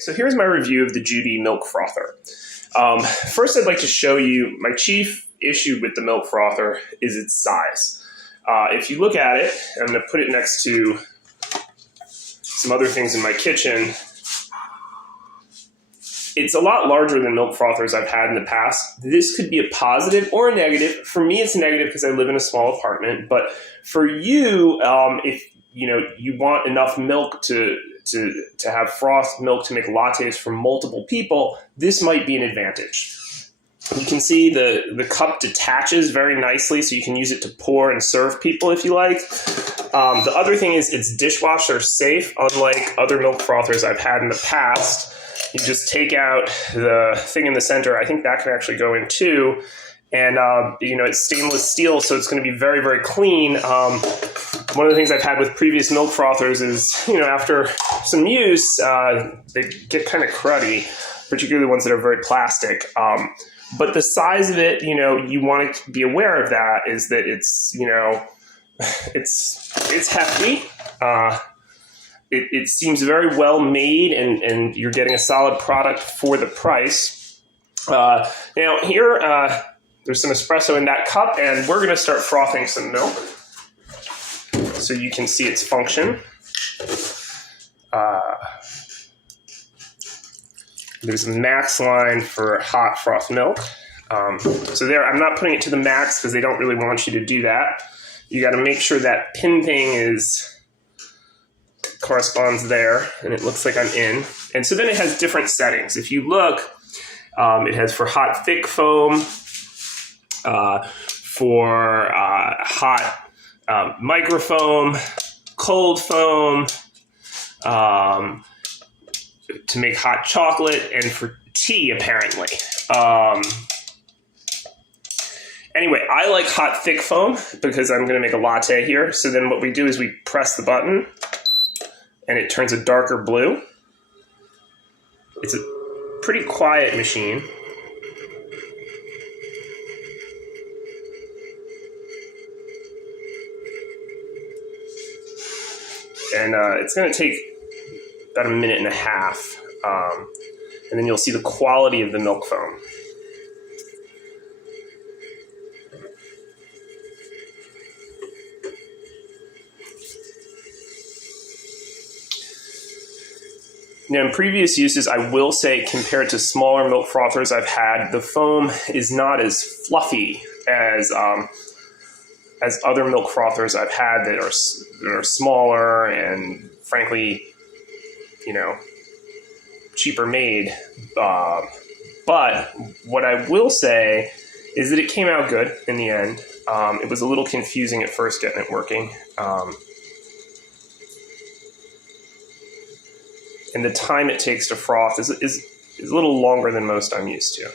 So here's my review of the JoooDeee Milk Frother. First, I'd like to show you my chief issue with the milk frother is its size. If you look at it, I'm going to put it next to some other things in my kitchen. It's a lot larger than milk frothers I've had in the past. This could be a positive or a negative. For me, it's negative because I live in a small apartment. But for you, if you want enough milk to have froth milk to make lattes for multiple people, this might be an advantage. You can see the cup detaches very nicely, so you can use it to pour and serve people if you like. The other thing is it's dishwasher safe, unlike other milk frothers I've had in the past. You just take out the thing in the center. I think that can actually go in too. And, it's stainless steel, so it's going to be very, very clean. One of the things I've had with previous milk frothers is, after some use, they get kind of cruddy, particularly ones that are very plastic. But the size of it, you want to be aware of that, is that it's, it's hefty. It seems very well made, and you're getting a solid product for the price. Now here, there's some espresso in that cup, and we're going to start frothing some milk so you can see its function. There's a max line for hot froth milk. So there, I'm not putting it to the max because they don't really want you to do that. You got to make sure that pin thing corresponds there, and it looks like I'm in. And so then it has different settings. If you look, it has for hot thick foam, for hot microfoam, cold foam, to make hot chocolate, and for tea, apparently. Anyway, I like hot thick foam because I'm going to make a latte here. So then what we do is we press the button, and it turns a darker blue. It's a pretty quiet machine. And it's going to take about a minute and a half. And then you'll see the quality of the milk foam. Now, in previous uses, I will say, compared to smaller milk frothers I've had, the foam is not as fluffy as other milk frothers I've had that are smaller and, frankly, cheaper made. But what I will say is that it came out good in the end. It was a little confusing at first getting it working. And the time it takes to froth is a little longer than most I'm used to.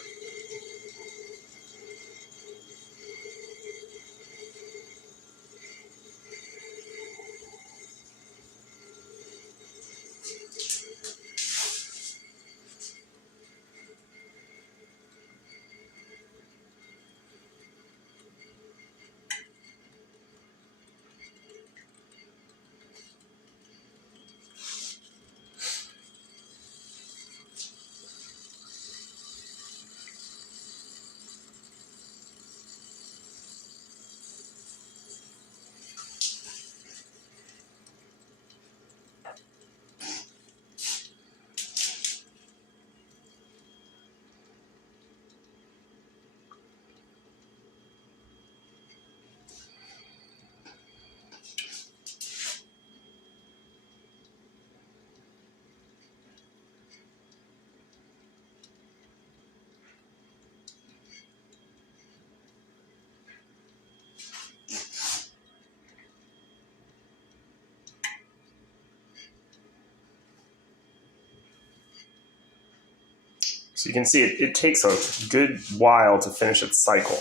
So you can see it takes a good while to finish its cycle.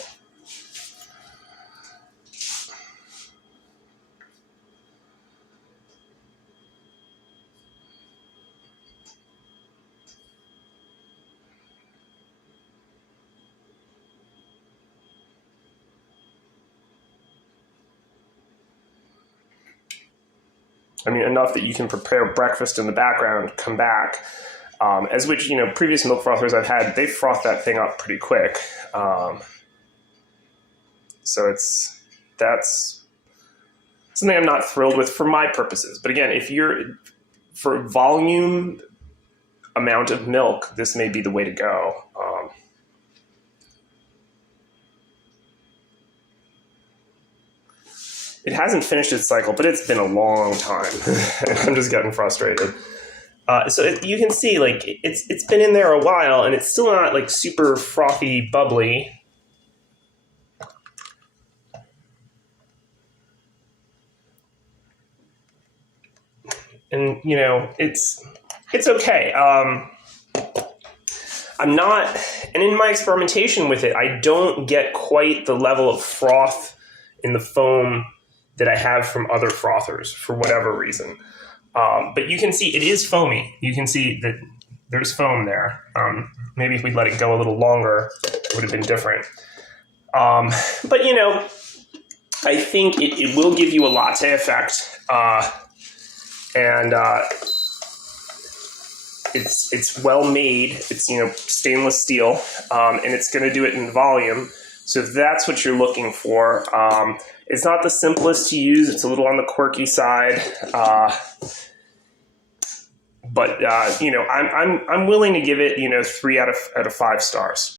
I mean, enough that you can prepare breakfast in the background, come back. As which, previous milk frothers I've had, they froth that thing up pretty quick. So that's something I'm not thrilled with for my purposes. But again, if you're for volume amount of milk, this may be the way to go. It hasn't finished its cycle, but it's been a long time. And I'm just getting frustrated. You can see, like, it's been in there a while, and it's still not, like, super frothy, bubbly. And, it's okay. I'm not, and in my experimentation with it, I don't get quite the level of froth in the foam that I have from other frothers for whatever reason. But you can see it is foamy. You can see that there's foam there. Maybe if we'd let it go a little longer, it would have been different. But, I think it will give you a latte effect. And it's well made. It's, stainless steel, and it's going to do it in volume. So if that's what you're looking for, it's not the simplest to use. It's a little on the quirky side. But I'm willing to give it, 3 out of 5 stars.